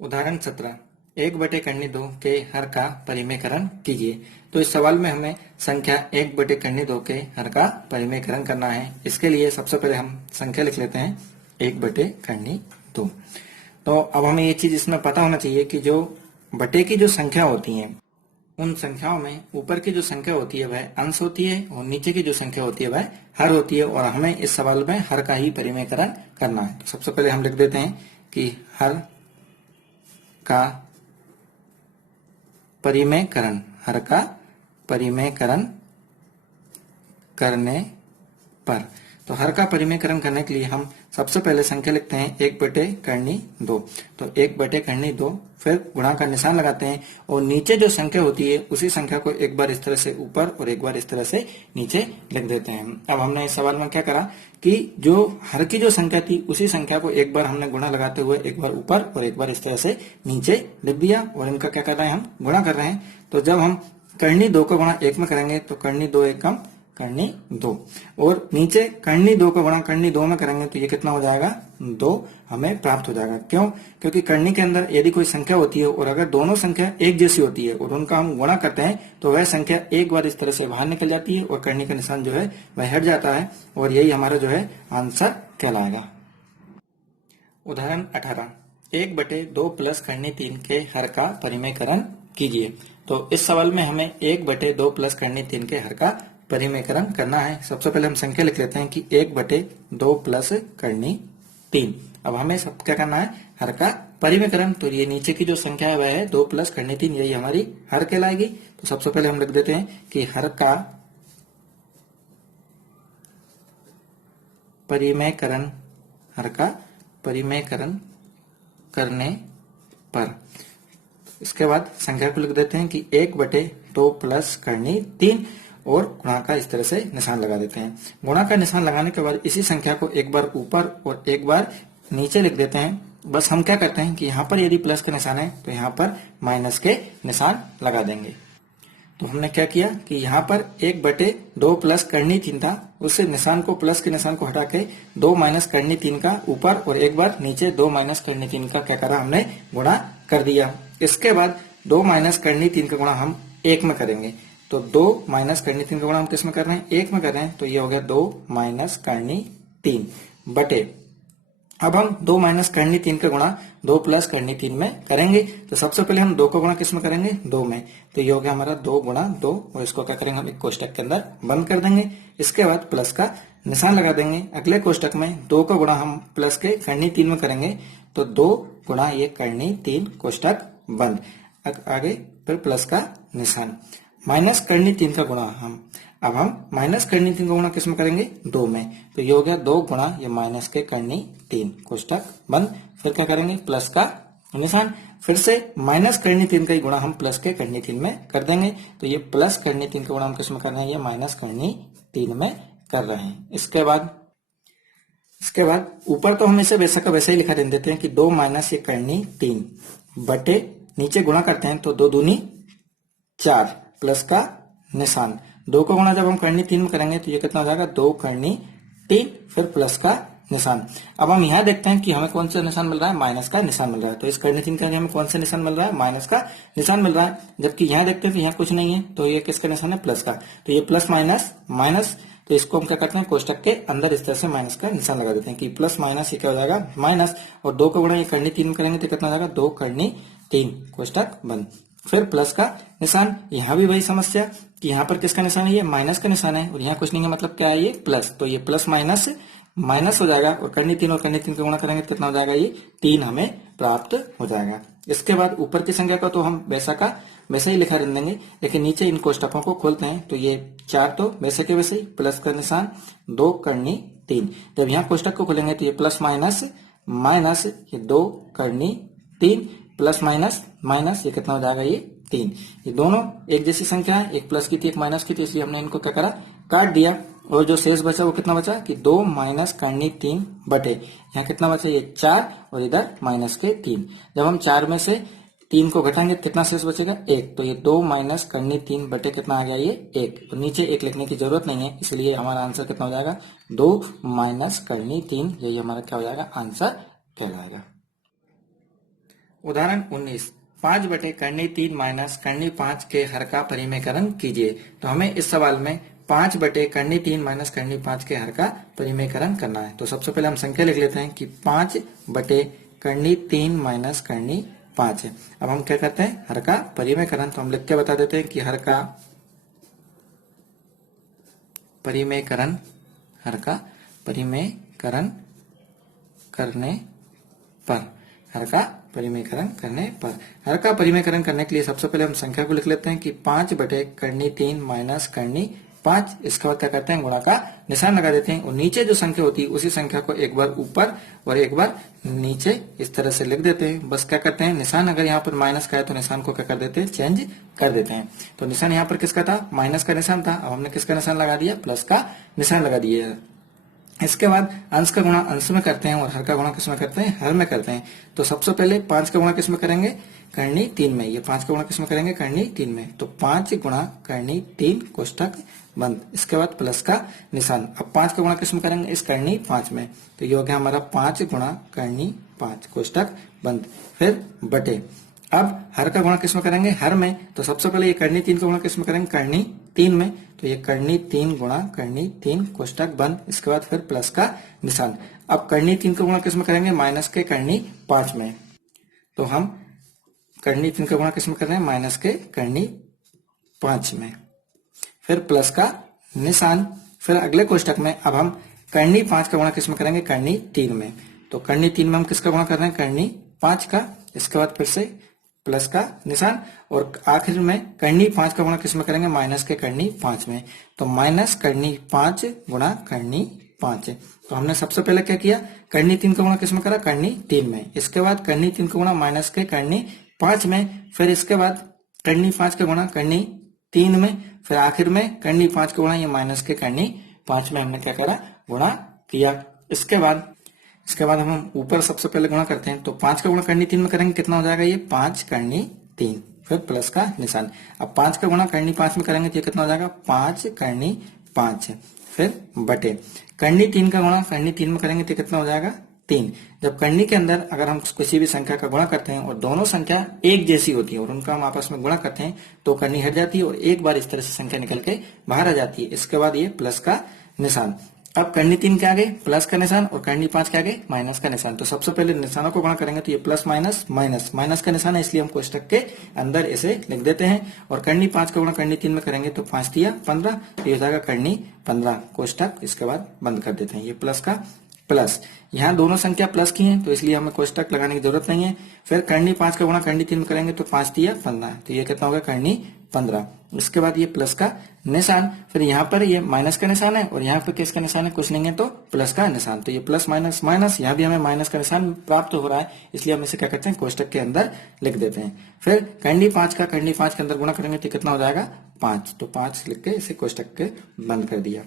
उदाहरण 17 1/2 के हर का परिमेयकरण कीजिए। तो इस सवाल में हमें संख्या 1/2 के हर का परिमेयकरण करना है। इसके लिए सबसे पहले हम संख्या लिख लेते हैं 1/2। तो अब हमें ये चीज इसमें पता होना चाहिए कि जो बटे की जो संख्या होती है उन संख्याओं में ऊपर की जो संख्या होती है वह अंश होती है और नीचे की जो संख्या होती है वह हर होती है, और हमें इस सवाल में हर का ही परिमेयकरण करना है। तो सबसे पहले हम लिख देते हैं कि हर का परिमेयकरण, हर का परिमेयकरण करने पर, तो हर का परिमेयकरण करने के लिए हम सबसे पहले संख्या लिखते हैं 1/2। तो 1/2 फिर गुणा का निशान लगाते हैं और नीचे जो संख्या होती है उसी संख्या को एक बार इस तरह से ऊपर और एक बार इस तरह से नीचे लिख देते हैं। अब हमने इस सवाल में क्या करा कि जो हर की जो संख्या थी उसी संख्या को एक बार हमने गुणा लगाते हुए एक बार ऊपर और एक बार इस तरह से नीचे लिख दिया, और इनका क्या कर रहे हैं, हम गुणा कर रहे हैं। तो जब हम करनी 2 का गुणा 1 में करेंगे तो करनी 2 1 कम करनी 2, और नीचे करनी 2 का गुणा करनी 2 में करेंगे तो ये कितना हो जाएगा, 2 हमें प्राप्त हो जाएगा। क्यों? क्योंकि करनी के अंदर यदि कोई संख्या होती है और अगर दोनों संख्या एक जैसी होती है और उनका हम गुणा करते हैं तो वह संख्या एक बार इस तरह से बाहर निकल जाती है और करनी का निशान जो है वह हट जाता है, और यही हमारा जो है आंसर कहलाएगा। उदाहरण 18 1/2 प्लस करनी 3 के हर का परिमेयकरण कीजिए। तो इस सवाल में हमें 1/2 प्लस करनी 3 के हर का परिमेयकरण करना है। सबसे पहले हम संख्या लिख लेते हैं कि 1/2 प्लस करनी 3। अब हमें सब क्या करना है, हर का परिमेयकरण। तो ये नीचे की जो संख्या है वह है 2 प्लस करनी 3, यही हमारी हर कहलाएगी। तो सबसे पहले हम लिख देते हैं कि हर का परिमेयकरण, हर का परिमेयकरण करने पर, इसके बाद संख्या को लिख देते हैं कि 1/2 प्लस करनी 3 और गुणा का इस तरह से निशान लगा देते हैं। गुणा का निशान लगाने के बाद इसी संख्या को एक बार ऊपर और एक बार नीचे लिख देते हैं। बस हम क्या करते हैं कि यहाँ पर यदि प्लस का निशान है तो यहाँ पर माइनस के निशान लगा देंगे। तो हमने क्या किया कि यहाँ पर 1/2 प्लस करनी 3 था, उस निशान को, प्लस के निशान को हटा के 2 माइनस करनी 3 का ऊपर और एक बार नीचे 2 माइनस करनी 3 का क्या करा, हमने गुणा कर दिया। इसके बाद 2 माइनस करनी 3 का गुणा हम 1 में करेंगे। तो 2 माइनस करनी 3 का गुणा हम किस में कर रहे हैं, 1 में कर रहे हैं। तो ये हो गया 2 माइनस करनी 3 बटे, अब हम 2 माइनस करनी 3 का गुणा 2 प्लस करनी 3 में करेंगे। तो सबसे पहले हम 2 का गुणा किस में करेंगे, 2 में। तो ये हो गया हमारा 2 गुणा 2, और इसको क्या करेंगे, हम एक कोष्टक के अंदर बंद कर देंगे। इसके बाद प्लस का निशान लगा देंगे। अगले कोष्टक में 2 का गुणा हम प्लस के करनी 3 में करेंगे। तो 2 गुणा ये करनी 3 कोष्टक बंद। आगे फिर प्लस का निशान, माइनस करनी 3 का गुणा अब हम माइनस करनी 3 का गुणा किस में करेंगे, 2 में। तो ये हो गया 2 गुणा ये माइनस के करनी 3 कोष्टक बंद। फिर क्या करेंगे, प्लस का निशान, फिर से माइनस करनी 3 का ही गुणा हम प्लस के करनी 3 में कर देंगे। तो ये प्लस करनी 3 का गुणा हम किस में कर रहे हैं, ये माइनस करनी 3 में कर रहे हैं। इसके बाद ऊपर तो हम इसे वैसा का वैसा ही लिखा देते हैं कि 2 माइनस ये करनी 3 बटे, नीचे गुणा करते हैं तो 2 दूनी 4 प्लस का निशान। 2 का गुणा जब हम करनी 3 में करेंगे तो ये कितना हो जाएगा, 2 करनी 3 फिर प्लस का निशान। अब हम यहाँ देखते हैं कि हमें कौन सा निशान मिल रहा है, माइनस का निशान मिल रहा है। तो इस करनी 3 का हमें कौन सा निशान मिल रहा है, माइनस का निशान मिल रहा है। जबकि यहाँ देखते हैं कि यहाँ कुछ नहीं है, तो ये किसका निशान है, प्लस का। तो ये प्लस माइनस माइनस, तो इसको हम क्या करते हैं, कोष्टक के अंदर इस तरह से माइनस का निशान लगा देते हैं कि प्लस माइनस ये क्या हो जाएगा, माइनस, और 2 का गुणा ये करनी 3 में करेंगे तो कितना हो जाएगा, 2 करनी 3 कोष्टक बंद। फिर प्लस का निशान, यहाँ भी वही समस्या कि यहाँ पर किसका निशान है, ये माइनस का निशान है, और यहाँ कुछ नहीं है, मतलब क्या है, ये प्लस। तो ये प्लस माइनस माइनस हो जाएगा, और करनी 3 और करनी 3 का गुणा करेंगे तो कितना हो जाएगा, ये 3 हमें प्राप्त हो जाएगा। इसके बाद ऊपर की संख्या का तो हम वैसा का वैसे ही लिखा देंगे, लेकिन नीचे इन कोष्टकों को खोलते हैं तो ये 4 तो वैसे के वैसे ही, प्लस का निशान 2 करनी 3। जब यहाँ कोष्टक को खोलेंगे तो ये प्लस माइनस माइनस, ये 2 करनी 3 प्लस माइनस माइनस, ये कितना हो जाएगा, ये 3। ये दोनों एक जैसी संख्या है, एक प्लस की थी एक माइनस की थी, इसलिए हमने इनको क्या करा, काट दिया। और जो शेष बचा वो कितना बचा कि 2 माइनस करनी 3 बटे, यहाँ कितना बचा, ये 4, और इधर माइनस के 3। जब हम 4 में से 3 को घटाएंगे कितना शेष बचेगा, 1। तो ये 2 माइनस करनी 3 बटे कितना आ गया, ये 1। तो नीचे 1 लिखने की जरूरत नहीं है, इसलिए हमारा आंसर कितना हो जाएगा, 2 माइनस करनी 3, यही हमारा क्या हो जाएगा, आंसर कहलाएगा। उदाहरण 19, 5 बटे करनी 3 माइनस करनी 5 के हर का परिमेयकरण कीजिए। तो हमें इस सवाल में 5 बटे करनी 3 माइनस करनी 5 के हर का परिमेयकरण करना है। तो सबसे पहले हम संख्या लिख लेते हैं कि 5 बटे करनी 3 माइनस करनी 5 है। अब हम क्या करते हैं, हर का परिमेयकरण। तो हम लिख के बता देते हैं कि हर का परिमेयकरण, हर का परिमेयकरण करने पर, हर का परिमेयकरण करने पर, हर का परिमेयकरण करने के लिए सबसे पहले हम संख्या को लिख लेते हैं कि 5 बटे करनी 3 माइनस करनी 5। इसके बाद क्या करते हैं, गुणा का निशान लगा देते हैं और नीचे जो संख्या होती है उसी संख्या को एक बार ऊपर और एक बार नीचे इस तरह से लिख देते हैं। बस क्या करते हैं, निशान अगर यहाँ पर माइनस का है तो निशान को क्या कर देते हैं, चेंज कर देते हैं। तो निशान यहाँ पर किसका था, माइनस का निशान था। अब हमने किसका निशान लगा दिया, प्लस का निशान लगा दिया। इसके बाद अंश का गुणा अंश में करते हैं और हर का गुणा किस में करते हैं, हर में करते हैं। तो सबसे पहले 5 का गुणा किस में करेंगे, करनी 3 में। ये 5 का गुणा किस में करेंगे, करनी 3 में। तो 5 गुणा करनी 3 कोष्टक बंद। इसके बाद प्लस का निशान। अब 5 का गुणा किस में करेंगे, इस करनी 5 में। तो ये हो गया हमारा 5 गुणा करनी 5 कोष्टक बंद। फिर बटे। अब हर का गुणा किस में करेंगे, हर में। तो सबसे पहले ये करनी 3 का गुणा किस में करेंगे, करनी 3 में। तो ये करनी 3 गुणा करनी 3 कोष्टक बंद। इसके बाद फिर प्लस का निशान। अब करनी 3 का गुणा किस में करेंगे, माइनस के करनी 5 में। तो हम करनी 3 का गुणा किस में कर रहे हैं, माइनस के करनी 5 में। फिर प्लस का निशान। फिर अगले कोष्टक में अब हम करनी 5 का गुणा किस में करेंगे, करनी 3 में। तो करनी 3 में हम किसका गुणा कर रहे हैं, करनी 5 का। इसके बाद फिर से प्लस का निशान और आखिर में करनी 5 का गुणा किस में करेंगे, माइनस के करनी 5 में। तो माइनस करनी 5 गुणा करनी 5। तो हमने सबसे पहले क्या किया, करनी 3 का गुणा किस में करा, करनी 3 में। इसके बाद करनी 3 का गुणा माइनस के करनी 5 में। फिर इसके बाद करनी 5 का गुणा करनी 3 में। फिर आखिर में करनी 5 का गुणा ये माइनस के करनी 5 में हमने क्या करा, गुणा किया। इसके बाद हम ऊपर सबसे पहले गुणा करते हैं। तो 5 का गुणा करनी 3 में करेंगे, कितना हो जाएगा, ये 5 करनी 3। फिर प्लस का निशान। अब 5 का गुणा करनी 5 में करेंगे तो ये कितना हो जाएगा, 5 करनी 5। फिर बटे। करनी 3 का गुणा करनी 3 में करेंगे तो कितना हो जाएगा, 3। जब करनी के अंदर अगर हम किसी भी संख्या का गुणा करते हैं और दोनों संख्या एक जैसी होती है और उनका हम आपस में गुणा करते हैं तो करनी हट जाती है और एक बार इस तरह से संख्या निकल के बाहर आ जाती है। इसके बाद ये प्लस का निशान। अब करनी 3 के आगे प्लस का निशान और करनी 5 के आगे माइनस का निशान। तो सबसे पहले निशानों को गुणा करेंगे तो ये प्लस माइनस माइनस माइनस का निशान है, इसलिए हम कोष्टक के अंदर इसे लिख देते हैं। और करनी 5 का गुणा करनी 3 में करेंगे तो 5 तिया 15, तो ये हो जाएगा करनी 15 कोष्टक। इसके बाद बंद कर देते हैं। ये प्लस का प्लस, यहाँ दोनों संख्या प्लस की हैं तो इसलिए हमें कोष्टक लगाने की जरूरत नहीं है। फिर करनी 5 का गुणा करनी 3 में करेंगे तो 5 तिया 15, तो ये कितना होगा, करनी 15। इसके बाद ये प्लस का निशान। फिर यहाँ पर ये माइनस का निशान है और यहाँ पर किसका निशान है, कुछ नहीं है तो प्लस का निशान। तो ये प्लस माइनस माइनस, यहाँ भी हमें माइनस का निशान प्राप्त हो रहा है, इसलिए हम इसे क्या करते हैं, कोष्टक के अंदर लिख देते हैं। फिर करनी 5 का करनी 5 के अंदर गुणा करेंगे तो कितना हो जाएगा, 5। तो 5 लिख के इसे कोष्टक के बंद कर दिया।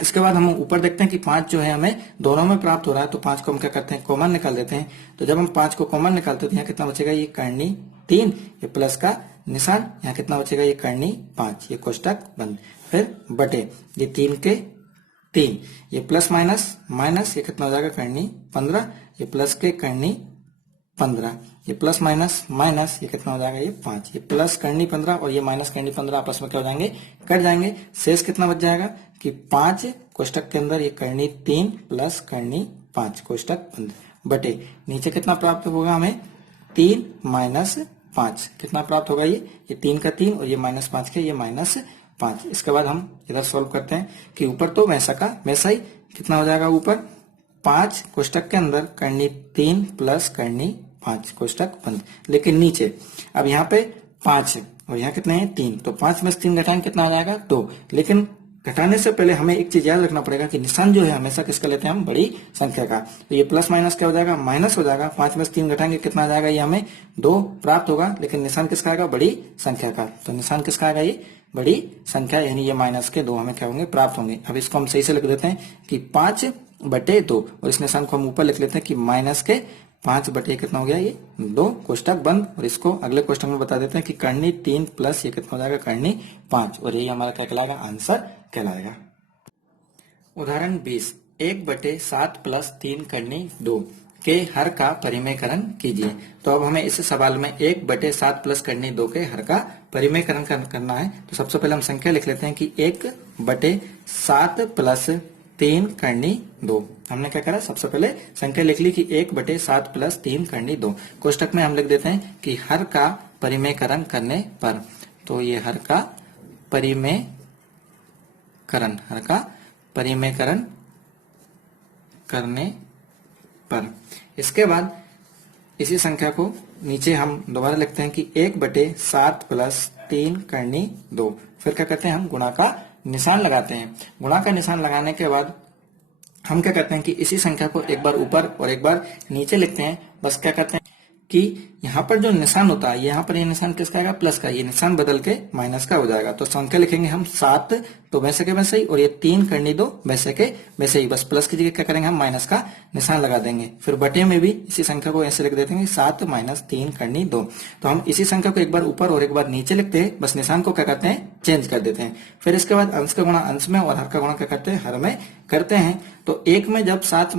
इसके बाद हम ऊपर देखते हैं कि 5 जो है हमें दोनों में प्राप्त हो रहा है, तो 5 को हम क्या करते हैं, कॉमन निकाल देते हैं। तो जब हम 5 को कॉमन निकालते हैं तो यहाँ कितना बचेगा, ये करनी 3, ये प्लस का निशान, यहाँ कितना बचेगा, ये करनी 5, ये कोष्टक बंद। फिर बटे, ये 3 के 3, ये प्लस माइनस माइनस, ये कितना हो जाएगा, करनी 15, ये प्लस के करनी 15, ये प्लस माइनस माइनस, ये कितना हो जाएगा, ये 5, ये प्लस करनी 15 और ये माइनस करनी 15 आपस में क्या हो जाएंगे, कट जाएंगे। शेष कितना बच जाएगा कि 5 कोष्टक के अंदर ये करनी 3 प्लस करनी 5 कोष्टक बंद बटे नीचे कितना प्राप्त होगा हमें, 3 माइनस 5 कितना प्राप्त होगा, ये 3 का 3 और ये माइनस 5 के ये माइनस 5। इसके बाद हम इधर सॉल्व करते हैं कि ऊपर तो वैसा का वैसा ही, कितना हो जाएगा, ऊपर 5 कोष्टक के अंदर करनी 3 प्लस करनी 5 कोष्टक बंद। लेकिन नीचे अब यहाँ पे 5 और यहाँ कितने हैं, 3, तो 5 में से 3 घटाएं कितना आ जाएगा, 2। लेकिन घटाने से पहले हमें एक चीज याद रखना पड़ेगा कि निशान जो है हमेशा किसका लेते हैं हम, बड़ी संख्या का। तो ये प्लस माइनस क्या हो जाएगा, माइनस हो जाएगा। 5 में से 3 घटाएंगे कितना आ जाएगा, ये हमें 2 प्राप्त होगा, लेकिन निशान किसका आएगा, बड़ी संख्या का। तो निशान किसका आएगा, ये बड़ी संख्या, यानी ये माइनस के 2 हमें क्या होंगे, प्राप्त होंगे। अब इसको हम सही से लिख देते हैं कि 5 बटे 2 और इस निशान को हम ऊपर लिख लेते हैं कि माइनस के 5 बटे कितना हो गया, ये 2 कोष्टक बंद। और इसको अगले कोष्टक में बता देते हैं कि करनी 3 प्लस ये कितना हो जाएगा, करनी 5, और यही हमारा क्या कहलाएगा, आंसर कहलाएगा। उदाहरण 20, 1 बटे 7 प्लस 3 करनी 2 के हर का परिमेयकरण कीजिए। तो अब हमें इस सवाल में 1/7 प्लस करनी 2 के हर का परिमेयकरण करना है। तो सबसे पहले हम संख्या लिख लेते हैं कि 1/7 प्लस 3 करनी 2। हमने क्या करा, सबसे पहले संख्या लिख ली कि 1/7 प्लस 3 करनी 2। कोष्टक में हम लिख देते हैं कि हर का परिमेयकरण करने पर। तो ये हर का परिमेयकरण करने पर। इसके बाद इसी संख्या को नीचे हम दोबारा लिखते हैं कि 1/7 प्लस 3 करनी 2। फिर क्या करते हैं, हम गुणा का निशान लगाते हैं। गुणा का निशान लगाने के बाद हम क्या करते हैं कि इसी संख्या को एक बार ऊपर और एक बार नीचे लिखते हैं। बस क्या करते हैं कि यहाँ पर जो निशान होता है, यहाँ पर ये निशान किसका आएगा, प्लस का, ये निशान बदल के माइनस का हो जाएगा। तो संख्या लिखेंगे हम 7 तो वैसे के वैसे ही, और ये 3 करनी 2 वैसे के वैसे ही। बस प्लस की जगह क्या करेंगे, हम माइनस का निशान लगा देंगे। फिर बटे में भी इसी संख्या को ऐसे लिख देते हैं 7 - 3 करनी 2। तो हम इसी संख्या को एक बार ऊपर और एक बार नीचे लिखते हैं। बस निशान को क्या करते हैं, चेंज कर देते हैं। फिर इसके बाद अंश का गुणा अंश में और हर का गुणा क्या करते हैं, हर में करते हैं। तो 1 में जब 7 -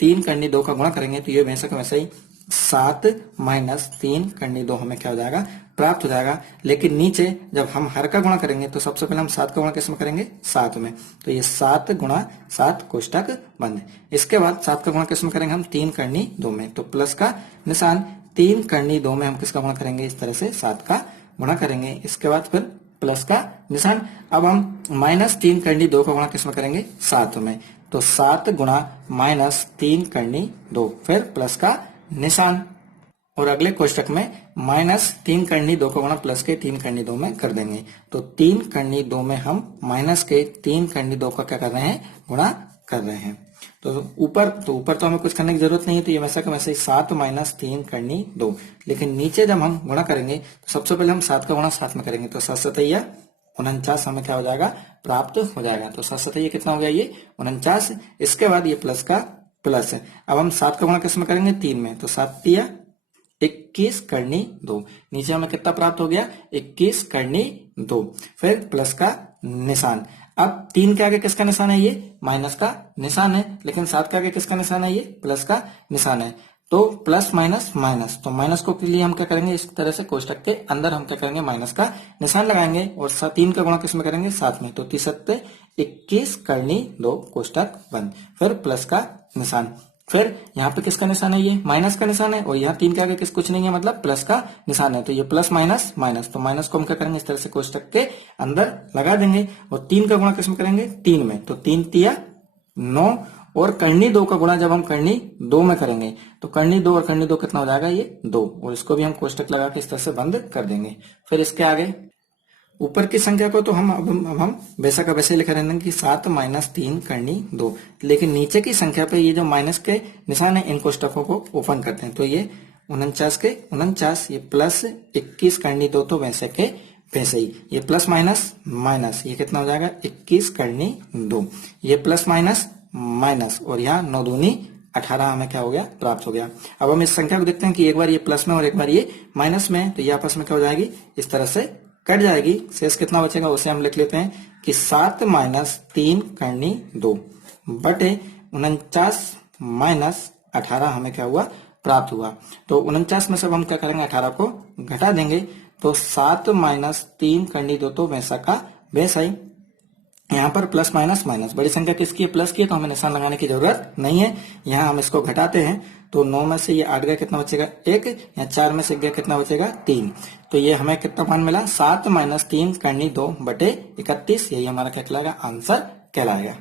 3 करनी 2 का गुणा करेंगे तो ये वैसे का वैसे ही 7 - 3 करनी 2 हमें क्या हो जाएगा, प्राप्त हो जाएगा। लेकिन नीचे जब हम हर का गुणा करेंगे तो सबसे पहले हम 7 का गुणा किस में करेंगे, 7 में। तो ये 7 × 7 कोष्टक बंद। इसके बाद 7 का गुणा किस में करेंगे, हम 3 करनी 2 में। तो प्लस का निशान 3 करनी 2 में हम किसका गुणा करेंगे, इस तरह से 7 का गुणा करेंगे। इसके बाद फिर प्लस का निशान। अब हम -3 करनी 2 का गुणा किस में करेंगे, 7 में। तो 7 × -3 करनी 2, फिर प्लस का निशान। और अगले कोष्टक में -3 करनी 2 का गुणा प्लस के 3 करनी 2 में कर देंगे। तो 3 करनी 2 में हम माइनस के 3 करनी 2 का क्या कर रहे हैं, गुणा कर रहे हैं। तो ऊपर तो हमें कुछ करने की जरूरत नहीं है। तो ये वैसा का वैसे ही 7 - 3 करनी 2। लेकिन नीचे जब हम गुणा करेंगे तो सबसे पहले हम 7 का गुणा 7 में करेंगे। तो 7 7 49 हमें क्या हो जाएगा, प्राप्त हो जाएगा। तो 7 7 कितना हो गया, ये 49। इसके बाद ये प्लस का प्लस है। अब हम 7 का गुणा किस में करेंगे, 3 में। तो 7 × 21 करनी 2। नीचे हमें कितना प्राप्त हो गया, 21 करनी 2। फिर प्लस का निशान। अब 3 के आगे किसका निशान है, ये माइनस का निशान है। लेकिन 7 के आगे किसका निशान है, ये प्लस का निशान है। तो प्लस माइनस माइनस, तो माइनस को के लिए हम क्या करेंगे, इस तरह से कोष्टक के अंदर हम क्या करेंगे, माइनस का निशान लगाएंगे। और 3 का गुणा किस में करेंगे, 7 में। तो 3 7 21 करनी 2 कोष्टक बंद। फिर प्लस का निशान। फिर यहाँ पे किसका निशान है, ये माइनस का निशान है। और यहाँ 3 के आगे कुछ नहीं है, मतलब प्लस का निशान है। तो ये प्लस माइनस माइनस, तो माइनस को हम क्या करेंगे, इस तरह से कोष्टक के अंदर लगा देंगे। और 3 का गुणा किस में करेंगे, 3 में। तो 3 × 9। और करनी 2 का गुणा जब हम करनी 2 में करेंगे तो करनी 2 और करनी 2 कितना हो जाएगा, ये 2। और इसको भी हम कोष्टक लगा के इस तरह से बंद कर देंगे। फिर इसके आगे ऊपर की संख्या को तो हम वैसा का वैसे लिखा रहेंगे कि 7 - 3 करनी 2। लेकिन नीचे की संख्या पे ये जो माइनस के निशान है, इन कोष्टकों को ओपन करते हैं। तो ये 49 के 49, ये प्लस 21 करनी 2, तो वैसे के वैसे ही। ये प्लस माइनस माइनस, ये कितना हो जाएगा, 21 करनी 2। ये प्लस माइनस माइनस, और यहाँ 9 दूनी 18 हमें क्या हो गया, प्राप्त हो गया। अब हम इस संख्या को देखते हैं कि एक बार ये प्लस में और एक बार ये माइनस में। तो ये आपस में क्या हो जाएगी, इस तरह से कट जाएगी। शेष कितना बचेगा, उसे हम लिख लेते हैं कि 7 - 3 करनी 2 बटे 49 - 18 हमें क्या हुआ, प्राप्त हुआ। तो 49 में सब हम क्या करेंगे, 18 को घटा देंगे। तो 7 - 3 करनी 2, तो वैसा का वैसा ही। यहाँ पर प्लस माइनस माइनस, बड़ी संख्या किसकी है, प्लस की है, तो हमें निशान लगाने की जरूरत नहीं है। यहाँ हम इसको घटाते हैं। तो 9 में से ये 8 गया, कितना बचेगा, 1। या 4 में से गया, कितना बचेगा, 3। तो ये हमें कितना मान मिला, 7 - 3 करनी 2 बटे 31। यही हमारा क्या कहलाएगा, आंसर कहलाएगा।